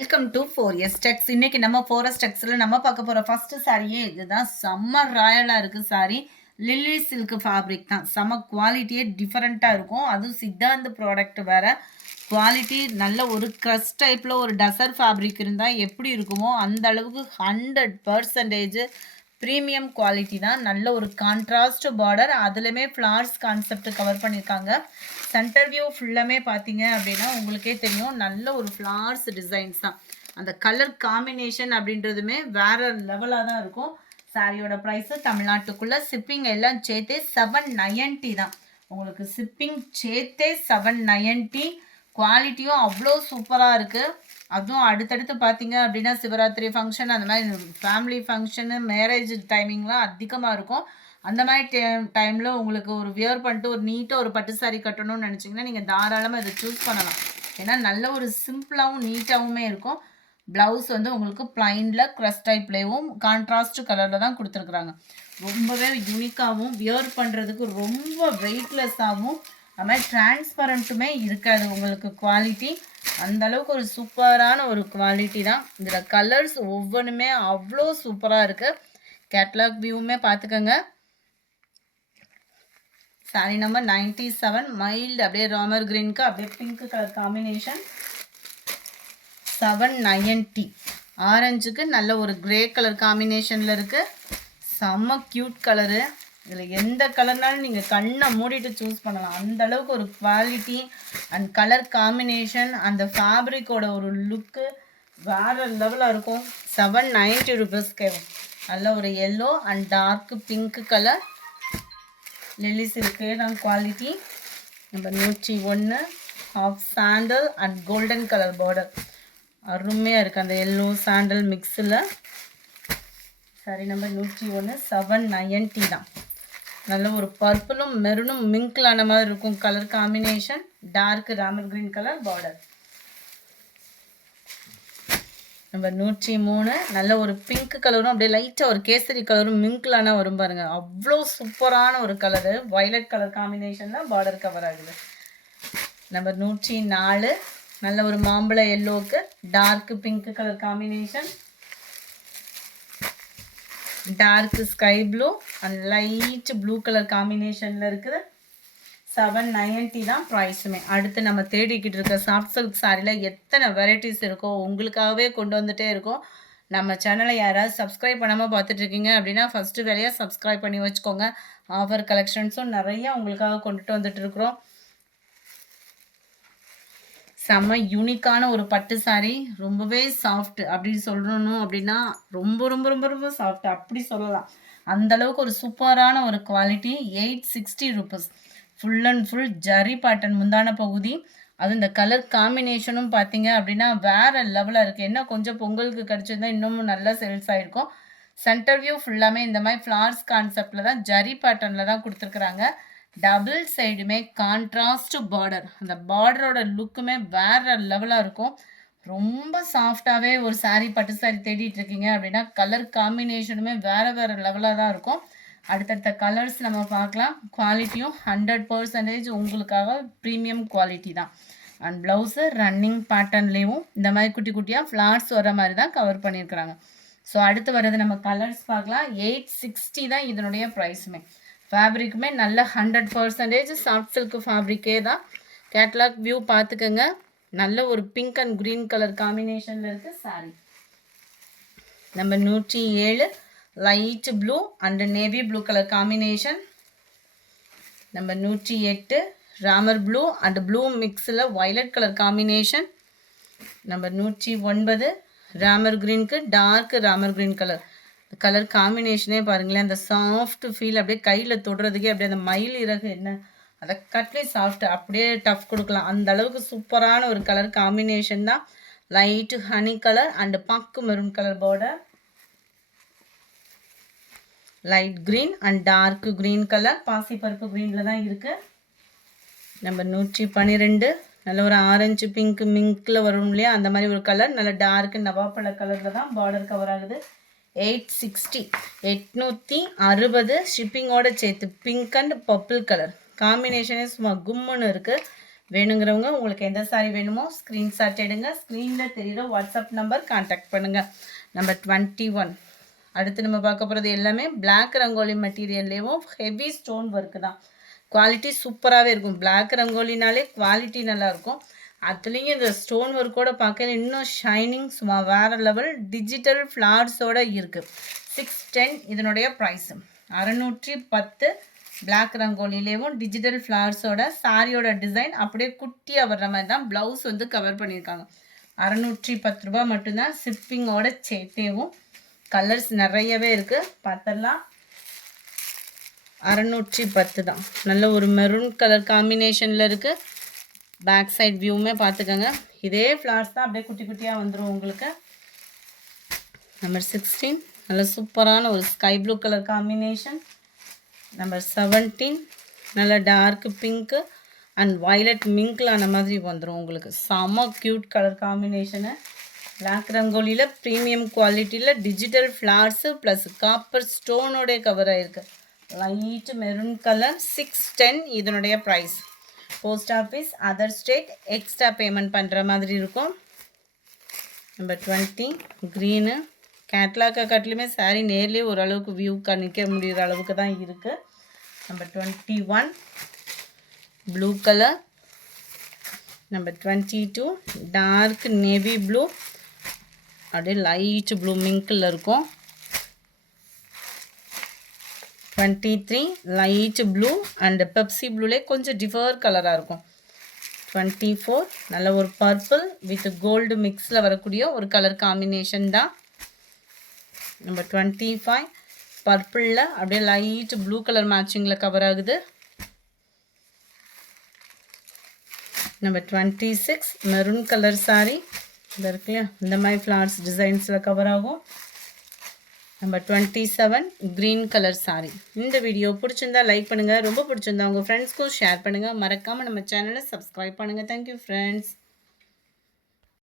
Welcome to 4S Tex. இன்னைக்கு நம்ம 4S Texல நம்ம பார்க்க போற ஃபர்ஸ்ட் சாரியே இதுதான். செம்ம ராயலா இருக்கு சாரி. லில்லி சில்க் ஃபேப்ரிக் தான். செம்ம குவாலிட்டியே டிஃபரெண்டா இருக்கும். அதுவும் சித்தாந்த் ப்ராடக்ட் வேற. குவாலிட்டி நல்ல ஒரு க்ரஷ் டைப்ல ஒரு டசர் ஃபேப்ரிக் இருந்தா எப்படி இருக்குமோ அந்த அளவுக்கு 100% ப்ரீமியம் குவாலிட்டி தான். நல்ல ஒரு கான்ட்ராஸ்ட் பார்டர், அதுலயுமே ஃப்ளார்ஸ் கான்செப்ட் கவர் பண்ணியிருக்காங்க. சென்டர் வியூ ஃபுல்லாமே பார்த்தீங்க அப்படின்னா உங்களுக்கே தெரியும், நல்ல ஒரு ஃப்ளார்ஸ் டிசைன்ஸ் தான். அந்த கலர் காம்பினேஷன் அப்படின்றதுமே வேற லெவலாக தான் இருக்கும். சாரியோட ப்ரைஸு தமிழ்நாட்டுக்குள்ளே ஷிப்பிங் எல்லாம் சேர்த்தே 790 தான். உங்களுக்கு ஷிப்பிங் சேர்த்தே 790. குவாலிட்டியும் அவ்வளோ சூப்பராக இருக்குது. அதுவும் அடுத்தடுத்து பார்த்தீங்க அப்படின்னா சிவராத்திரி ஃபங்க்ஷன், அந்த மாதிரி ஃபேமிலி ஃபங்க்ஷனு, மேரேஜ் டைமிங்லாம் அதிகமாக இருக்கும். அந்த மாதிரி டைமில் உங்களுக்கு ஒரு வியர் பண்ணிட்டு ஒரு நீட்டாக ஒரு பட்டு சாரி கட்டணும்னு நினச்சிங்கன்னா நீங்கள் தாராளமாக இதை சூஸ் பண்ணலாம். ஏன்னா நல்ல ஒரு சிம்பிளாகவும் நீட்டாகவுமே இருக்கும். ப்ளவுஸ் வந்து உங்களுக்கு ப்ளைனில் க்ரஷ் டைப்லேயும் கான்ட்ராஸ்ட் கலரில் தான் கொடுத்துருக்குறாங்க. ரொம்பவே யூனிக்காகவும் வியர் பண்ணுறதுக்கு ரொம்ப வெயிட்லெஸ்ஸாகவும் அது மாதிரி டிரான்ஸ்பரண்ட்டுமே இருக்காது. உங்களுக்கு குவாலிட்டி அந்தளவுக்கு ஒரு சூப்பரான ஒரு குவாலிட்டி தான். இதில் கலர்ஸ் ஒவ்வொன்றுமே அவ்வளோ சூப்பராக இருக்குது. கேட்லாக் வியூவுமே பார்த்துக்கோங்க. Sorry number 97. மைல்டு அப்படியே ராமர் கிரீனுக்கு அப்படியே பிங்க் கலர் காம்பினேஷன். 790. ஆரஞ்சுக்கு நல்ல ஒரு கிரே கலர் காம்பினேஷனில் இருக்குது. செம்ம க்யூட் கலரு. இதில் எந்த கலர்னாலும் நீங்கள் கண்ணை மூடிட்டு சூஸ் பண்ணலாம். அந்த அளவுக்கு ஒரு குவாலிட்டி அண்ட் கலர் காம்பினேஷன், அந்த ஃபேப்ரிக்கோட ஒரு லுக்கு வேறு லெவலாக இருக்கும். 790 ருபீஸ்க்கு நல்ல ஒரு yellow and dark pink colour lily silk தான் quality. Number 101. Off sandal and golden colour border அருமையாக இருக்குது அந்த எல்லோ சாண்டல் மிக்ஸில். Sari number 101. 790 தான். நல்ல ஒரு பர்பிளும் மெரூனும் மிங்கிளான மாதிரி இருக்கும் colour combination. Dark Ramar green colour border. Number 103. நல்ல ஒரு பிங்க் கலரும் அப்படியே லைட்டாக ஒரு கேசரி கலரும் மிங்கிளான வரும் பாருங்க. அவ்வளோ சூப்பரான ஒரு கலரு. வயலட் கலர் காம்பினேஷனில் பார்டர் கவர் ஆகுது. நம்பர் 104. நல்ல ஒரு மாம்பழ எல்லோவுக்கு dark pink colour combination. Dark sky blue and light blue colour காம்பினேஷனில் இருக்குது. 790 தான் ப்ரைஸுமே. அடுத்து நம்ம தேடிக்கிட்டு இருக்க சாஃப்ட் சில்க் சாரியில் எத்தனை வெரைட்டிஸ் இருக்கோ உங்களுக்காகவே கொண்டு வந்துகிட்டே இருக்கோம். நம்ம சேனலை யாராவது சப்ஸ்கிரைப் பண்ணாமல் பார்த்துட்ருக்கீங்க அப்படின்னா ஃபஸ்ட்டு வேலையாக சப்ஸ்கிரைப் பண்ணி வச்சுக்கோங்க. ஆஃபர் கலெக்ஷன்ஸும் நிறையா உங்களுக்காக கொண்டுட்டு வந்துட்டு இருக்கிறோம். செம்ம யூனிக்கான ஒரு பட்டு சாரி. ரொம்பவே சாஃப்ட் அப்படின்னு சொல்லணும் அப்படின்னா ரொம்ப ரொம்ப ரொம்ப ரொம்ப சாஃப்ட் அப்படி சொல்லலாம். அந்தளவுக்கு ஒரு சூப்பரான ஒரு quality. 860 rupees. Full and full zari pattern முந்தான பகுதி. அது இந்த கலர் காம்பினேஷனும் பார்த்தீங்க அப்படின்னா வேறு லெவலாக இருக்குது. என்ன கொஞ்சம் பொங்கலுக்கு கிடச்சிருந்தா இன்னமும் நல்லா சேல்ஸ் ஆகிருக்கும். சென்டர் வியூ ஃபுல்லாமே இந்த மாதிரி ஃப்ளார்ஸ் கான்செப்டில் தான் ஜரி பேட்டர்னில் தான் கொடுத்துருக்குறாங்க. டபுள் சைடுமே கான்ட்ராஸ்ட் பார்டர். அந்த பார்டரோட லுக்குமே வேறு லெவலாக இருக்கும். ரொம்ப சாஃப்டாகவே ஒரு சாரீ பட்டு சாரீ தேடிட்டு இருக்கீங்க அப்படின்னா கலர் காம்பினேஷனுமே வேறு வேறு லெவலாக தான் இருக்கும். அடுத்தடுத்த கலர்ஸ் நம்ம பார்க்கலாம். குவாலிட்டியும் 100% உங்களுக்காக ப்ரீமியம் குவாலிட்டி தான். அண்ட் ப்ளவுஸு ரன்னிங் பேட்டர்ன்லேயும் இந்த மாதிரி குட்டி குட்டியாக ஃப்ளார்ஸ் வர மாதிரி தான் கவர் பண்ணியிருக்கிறாங்க. ஸோ அடுத்து வர்றது நம்ம கலர்ஸ் பார்க்கலாம். 860 தான் இதனுடைய ப்ரைஸுமே. ஃபேப்ரிக்குமே நல்ல 100% சாஃப்ட் சில்க் ஃபேப்ரிக்கே தான். கேட்லாக் வியூ பார்த்துக்கோங்க. நல்ல ஒரு பிங்க் அண்ட் க்ரீன் கலர் காம்பினேஷனில் இருக்குது sari. Number 107. Light blue and navy blue colour combination. Number 108. Ramar blue and blue மிக்ஸில் violet colour combination. Number 109. Ramar க்ரீனுக்கு டார்க் ராமர் க்ரீன் கலர் காம்பினேஷனே பாருங்களேன். அந்த சாஃப்ட் ஃபீல் அப்படியே கையில் தொடுறதுக்கே அப்படியே அந்த மயில் இறகு என்ன அதை கட்லி சாஃப்ட் அப்படியே டஃப் கொடுக்கலாம். அந்த அளவுக்கு சூப்பரான ஒரு கலர் காம்பினேஷன் தான். லைட்டு ஹனி கலர் அண்ட் பக்கு maroon colour border. Light green and dark green colour பாசிப்பருப்பு க்ரீனில் தான் இருக்குது. நம்பர் 112. நல்ல ஒரு ஆரஞ்சு பிங்க் மிங்கில் வரும் இல்லையா அந்த மாதிரி ஒரு கலர். நல்ல டார்க் நவாப்பழ கலரில் தான் பார்டர் கவர் ஆகுது. 860. 860 ஷிப்பிங்கோடு சேர்த்து. பிங்க் அண்ட் பர்பிள் கலர் காம்பினேஷனே சும்மா கும்முன்னு இருக்குது. வேணுங்கிறவங்க உங்களுக்கு எந்த saree வேணுமோ ஸ்க்ரீன்ஷாட் எடுங்க. ஸ்க்ரீனில் தெரியுற வாட்ஸ்அப் நம்பர் கான்டாக்ட் பண்ணுங்கள். நம்பர் 21. அடுத்து நம்ம பார்க்க போகிறது எல்லாமே பிளாக் ரங்கோலி மெட்டீரியல்லேயும் ஹெவி ஸ்டோன் ஒர்க்கு தான். குவாலிட்டி சூப்பராகவே இருக்கும். பிளாக் ரங்கோலினாலே குவாலிட்டி நல்லாயிருக்கும். அதுலேயும் இந்த ஸ்டோன் ஒர்க்கோட பார்க்க இன்னும் ஷைனிங் சும்மா வேறு லெவல். டிஜிட்டல் ஃப்ளார்ஸோடு இருக்குது. 610 இதனுடைய ப்ரைஸு 610. பிளாக் ரங்கோலிலேயும் டிஜிட்டல் ஃப்ளார்ஸோட சாரியோட டிசைன் அப்படியே குட்டியாக வர்ற மாதிரி தான் ப்ளவுஸ் வந்து கவர் பண்ணியிருக்காங்க. 610 ரூபா மட்டும்தான். ஷிப்பிங்கோட சேர்த்தேவும் கலர்ஸ் நிறையவே இருக்குது. பார்த்தலாம் 610 தான். நல்ல ஒரு மெரூன் கலர் காம்பினேஷனில் இருக்குது. பேக் சைட் வியூவுமே பார்த்துக்கோங்க. இதே ஃப்ளார்ஸ் தான் அப்படியே குட்டி குட்டியாக வந்துடும் உங்களுக்கு. நம்பர் 16 நல்ல சூப்பரான ஒரு sky blue colour combination. Number 17 நல்ல டார்க் பிங்க்கு அண்ட் வயலட் மிங்கில் அந்த மாதிரி வந்துடும் உங்களுக்கு. செம்ம க்யூட் கலர் காம்பினேஷனு. பிளாக் ரங்கோலியில் ப்ரீமியம் குவாலிட்டியில் டிஜிட்டல் ஃப்ளார்ஸு ப்ளஸ் காப்பர் ஸ்டோனோடைய கவர் ஆகிருக்கு. Light maroon colour. 610 இதனுடைய price. Post office other state extra payment பண்ணுற மாதிரி இருக்கும். Number 20 green. கேட்லாக்கை காட்டிலுமே சாரீ நேர்லேயே ஓரளவுக்கு வியூ கணிக்க முடிகிற அளவுக்கு தான் இருக்குது. Number 21 blue colour. Number 22 dark navy blue அப்படியே லைட் ப்ளூ மிங்கில் இருக்கும். 23 லைட் ப்ளூ அண்ட் பெப்சி ப்ளூலே கொஞ்சம் டிஃபர் கலராக இருக்கும். 24 நல்ல ஒரு பர்பிள் வித் கோல்டு மிக்ஸில் வரக்கூடிய ஒரு கலர் காம்பினேஷன் தான். நம்பர் 25 பர்பிளில் அப்படியே லைட் ப்ளூ கலர் மேட்சிங்கில் கவர் ஆகுது. நம்பர் 26 மெரூன் கலர் சாரீ இந்த இருக்கு இல்லையா, இந்த மாதிரி ஃப்ளார்ஸ் டிசைன்ஸில் கவர் ஆகும். Number 27 green colour sari. இந்த வீடியோ பிடிச்சிருந்தா லைக் பண்ணுங்கள். ரொம்ப பிடிச்சிருந்தா உங்கள் ஃப்ரெண்ட்ஸ்க்கும் ஷேர் பண்ணுங்கள். மறக்காமல் நம்ம சேனலை சப்ஸ்கிரைப் பண்ணுங்கள். Thank you friends.